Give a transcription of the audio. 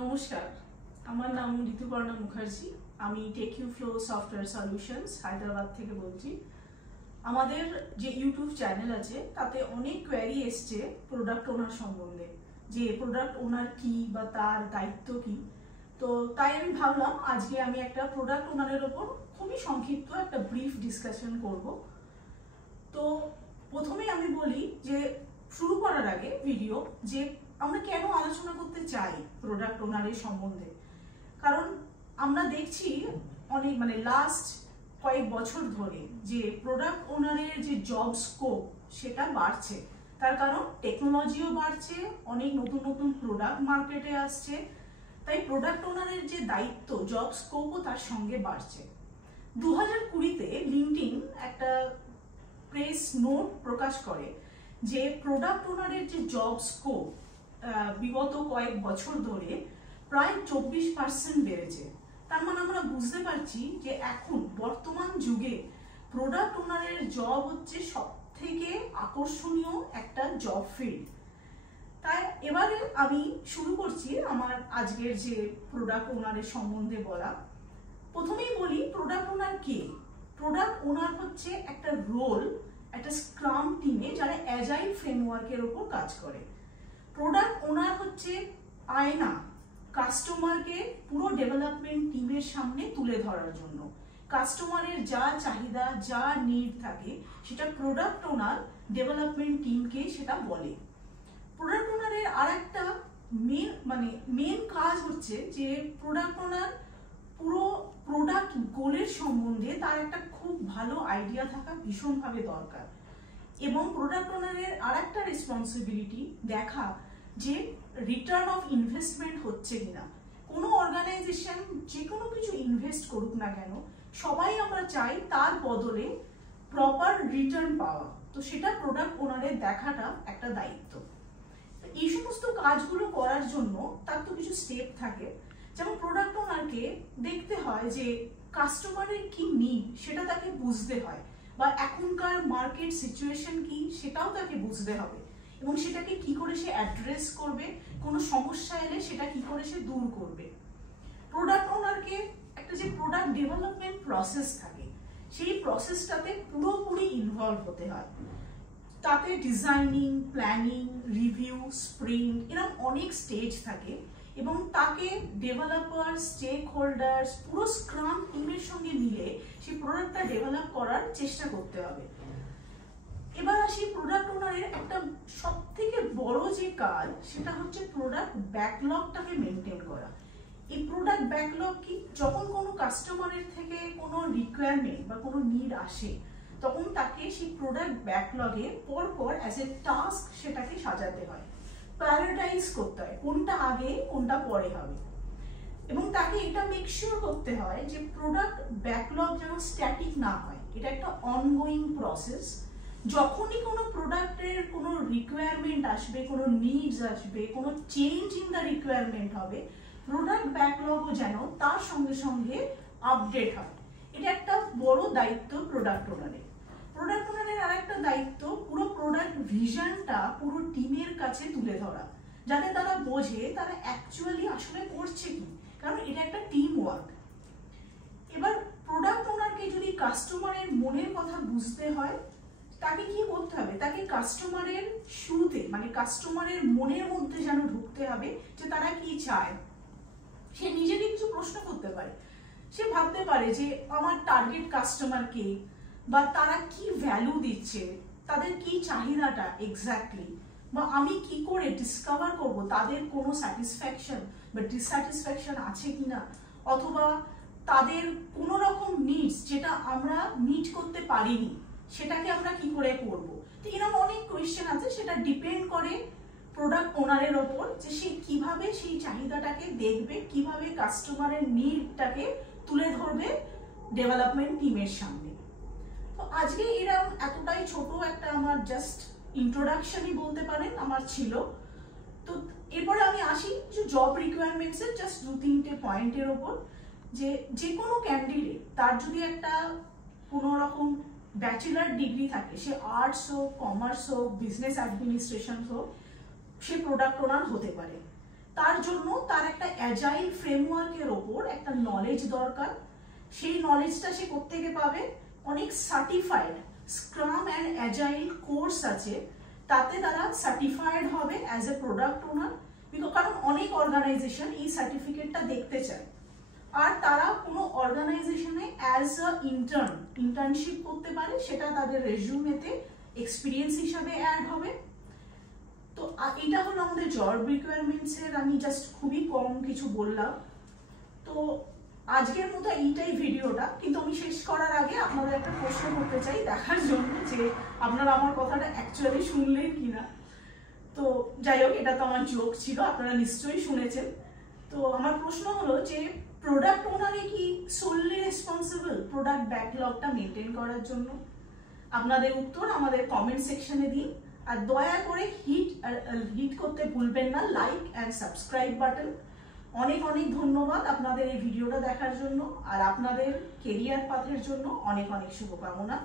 নমস্কার, আমার নাম ঋতুপর্ণা মুখার্জি। আমি টেকিউফ্লো সফটওয়্যার সলিউশনস হায়দ্রাবাদ থেকে বলছি। আমাদের যে ইউটিউব চ্যানেল আছে তাতে অনেক কোয়েরি এসছে প্রোডাক্ট ওনার সম্বন্ধে, যে প্রোডাক্ট ওনার কি বা তার দায়িত্ব কি। তো তাই আমি ভাবলাম আজকে আমি একটা প্রোডাক্ট ওনারের ওপর খুবই সংক্ষিপ্ত একটা ব্রিফ ডিসকাশন করব। তো প্রথমেই আমি বলি যে শুরু করার আগে ভিডিও যে আমরা কেন আলোচনা করতে চাই প্রোডাক্ট ওনারের সম্বন্ধে। কারণ আমরা দেখছি অনেক লাস্ট কয়েক বছর ধরে যে প্রোডাক্ট ওনারের যে জব স্কোপ সেটা বাড়ছে। তার কারণ টেকনোলজিও বাড়ছে, অনেক নতুন নতুন প্রোডাক্ট মার্কেটে আসছে, তাই প্রোডাক্ট ওনারের যে দায়িত্ব জব স্কোপও তার সঙ্গে বাড়ছে। 2020-তে লিঙ্কডইন একটা প্রেস নোট প্রকাশ করে যে প্রোডাক্ট ওনারের যে জব স্কোপ বিগত কয়েক বছর ধরে প্রায় 24% বেড়েছে। তার মানে আমরা বুঝতে পারছি যে এখন বর্তমান যুগে প্রোডাক্ট ওনারের জব হচ্ছে সব থেকে আকর্ষণীয় একটা জব ফিল্ড। তাই এবারে আমি শুরু করছি আমার আজকের যে প্রোডাক্ট ওনারের সম্বন্ধে বলা। প্রথমেই বলি প্রোডাক্ট ওনার কে। প্রোডাক্ট ওনার হচ্ছে একটা রোল একটা স্ক্রাম টিমে যারা অ্যাজাইল ফ্রেমওয়ার্কের উপর কাজ করে। প্রোডাক্ট ওনার হচ্ছে আয়না কাস্টমারকে পুরো ডেভেলপমেন্ট টিমের সামনে তুলে ধরার জন্য। কাস্টমারের যা চাহিদা যা নিড থাকে সেটা প্রোডাক্ট ওনার ডেভেলপমেন্ট টিমকে সেটা বলে। প্রোডাক্ট ওনারের আর একটা মেন কাজ হচ্ছে যে প্রোডাক্ট ওনার পুরো প্রোডাক্ট গোলের সম্বন্ধে তার একটা খুব ভালো আইডিয়া থাকা ভীষণভাবে দরকার। এবং প্রোডাক্ট ওনারের আর একটা রেসপন্সিবিলিটি দেখা যে রিটার্ন অফ ইনভেস্টমেন্ট হচ্ছে কিনা। কোনো অর্গানাইজেশন যে কোনো কিছু ইনভেস্ট করুক না কেন, সবাই আমরা চাই তার বদলে প্রপার রিটার্ন পাওয়া। তো সেটা প্রোডাক্ট ওনারের দেখাটা একটা দায়িত্ব। এই সমস্ত কাজগুলো করার জন্য তার তো কিছু স্টেপ থাকে। যেমন প্রোডাক্ট ওনারকে দেখতে হয় যে কাস্টমারের কি নিড সেটা তাকে বুঝতে হয়, বা এখনকার মার্কেট সিচুয়েশন কি সেটাও তাকে বুঝতে হবে, এবং সেটাকে কি করে সে অ্যাড্রেস করবে, কোনো সমস্যা এলে সেটা কি করে সে দূর করবে। প্রোডাক্ট ওনারকে একটা যে প্রোডাক্ট ডেভেলপমেন্ট প্রসেস থাকে সেই প্রসেসটাতে পুরোপুরি ইনভলভ হতে হয়। তাতে ডিজাইনিং, প্ল্যানিং, রিভিউ, স্প্রিন্ট এরকম অনেক স্টেজ থাকে, এবং তাকে ডেভেলপার, স্টেক হোল্ডার্স পুরো স্ক্রাম টিমের সঙ্গে মিলে সেই প্রোডাক্টটা ডেভেলপ করার চেষ্টা করতে হবে। এবার আসি প্রোডাক্ট ওনারের একটা সব থেকে বড় যে কাজ সেটা হচ্ছে প্রোডাক্ট ব্যাকলগটাকে মেনটেন করা। এই প্রোডাক্ট ব্যাকলগ কি, যখন কোনো কাস্টমারের থেকে কোনো রিকোয়ারমেন্ট বা কোনো নিড আসে তখন তাকে সেই প্রোডাক্ট ব্যাকলগে পরপর অ্যাজ এ টাস্ক সেটাকে সাজাতে হয়, প্রায়োরিটাইজ করতে হয় কোনটা আগে কোনটা পরে হবে। এবং তাকে এটা মেক শিওর করতে হয় যে প্রোডাক্ট ব্যাকলগ যেন স্ট্যাটিক না হয়, এটা একটা অনগোয়িং প্রসেস। যখনই কোনো প্রোডাক্টের কোনো রিকোয়ারমেন্ট আসবে, কোনো নিডস আসবে, কোনো চেঞ্জ ইন দ্য রিকোয়ারমেন্ট হবে, প্রোডাক্ট ব্যাকলগও যেন তার সঙ্গে সঙ্গে আপডেট হয়। এটা একটা বড় দায়িত্ব প্রোডাক্ট ওনারের। প্রোডাক্ট ওনারের আর একটা দায়িত্ব পুরো প্রোডাক্ট ভিশনটা পুরো টিমের কাছে তুলে ধরা, যাতে তারা বোঝে তারা অ্যাকচুয়ালি আসলে করছে কি, কারণ এটা একটা টিম ওয়ার্ক। এবার প্রোডাক্ট ওনারকে যদি কাস্টমারের মনের কথা বুঝতে হয় তাকে কি করতে হবে, তাকে কাস্টমারের শুরুতে কাস্টমারের মনের মধ্যে যেন ঢুকতে হবে যে তারা কি চায়। সে নিজেকে কিছু প্রশ্ন করতে পারে, সে ভাবতে পারে যে আমার টার্গেট কাস্টমার কে, বা তারা কি ভ্যালু দিচ্ছে, তাদের কি চাহিদাটা এক্স্যাক্টলি, বা আমি কি করে ডিসকভার করব তাদের কোনো স্যাটিসফ্যাকশন বা ডিসস্যাটিসফ্যাকশন আছে কিনা, অথবা তাদের কোনো রকম নিডস যেটা আমরা মিট করতে পারিনি সেটাকে আমরা কি করে করব। তো এরকম অনেক কোয়েশ্চেন আছে, সেটা ডিপেন্ড করে প্রোডাক্ট ওনারের ওপর যে সে কিভাবে সেই চাহিদাটাকে দেখবে, কিভাবে কাস্টমারের নিডটাকে তুলে ধরবে ডেভেলপমেন্ট টিমের সামনে। তো আজকে এরকম এতটাই ছোট একটা আমার জাস্ট ইন্ট্রোডাকশনই বলতে পারেন আমার ছিল। তো এরপরে আমি আসি যে জব রিকোয়ারমেন্টসের জাস্ট 2-3টে পয়েন্টের ওপর। যে কোনো ক্যান্ডিডেট তার যদি একটা কোনো রকম ব্যাচেলার ডিগ্রি থাকে, সে আর্টস হোক, কমার্স হোক, বিজনেস অ্যাডমিনিস্ট্রেশন হোক, সে প্রোডাক্ট ওনার হতে পারে। তার জন্য তার একটা অ্যাজাইল ফ্রেমওয়ার্কের ওপর একটা নলেজ দরকার। সেই নলেজটা সে কোত্থেকে পাবে? অনেক certified scrum and agile course আছে, তাতে তারা সার্টিফাইড হবে অ্যাজ এ প্রোডাক্ট ওনার। কারণ অনেক অর্গানাইজেশন এই সার্টিফিকেটটা দেখতে চায়, আর তারা কোনো অর্গানাইজেশনে অ্যাজ আ ইন্টার্নশিপ করতে পারে, সেটা তাদের রেজিউমেতে এক্সপিরিয়েন্স হিসাবে অ্যাড হবে। তো এটা হলো আমাদের জব রিকোয়ারমেন্টসের, আমি জাস্ট খুবই কম কিছু বললাম। তো আজকের মতো এইটাই ভিডিওটা, কিন্তু আমি শেষ করার আগে আপনাদের একটা প্রশ্ন করতে চাই, দেখার জন্য যে আপনারা আমার কথাটা অ্যাকচুয়ালি শুনলেন কিনা। তো যাই হোক, এটা তো আমার জোক ছিল, আপনারা নিশ্চয়ই শুনেছেন। তো আমার প্রশ্ন হলো যে প্রোডাক্ট ওনারই কি সোললি রেসপন্সিবল প্রোডাক্ট ব্যাকলগটা মেনটেন করার জন্য? আপনাদের উত্তর আমাদের কমেন্ট সেকশনে দিন, আর দয়া করে হিট করতে ভুলবেন না লাইক অ্যান্ড সাবস্ক্রাইব বাটন। অনেক অনেক ধন্যবাদ আপনাদের এই ভিডিওটা দেখার জন্য, আর আপনাদের কেরিয়ার পাথের জন্য অনেক অনেক শুভকামনা।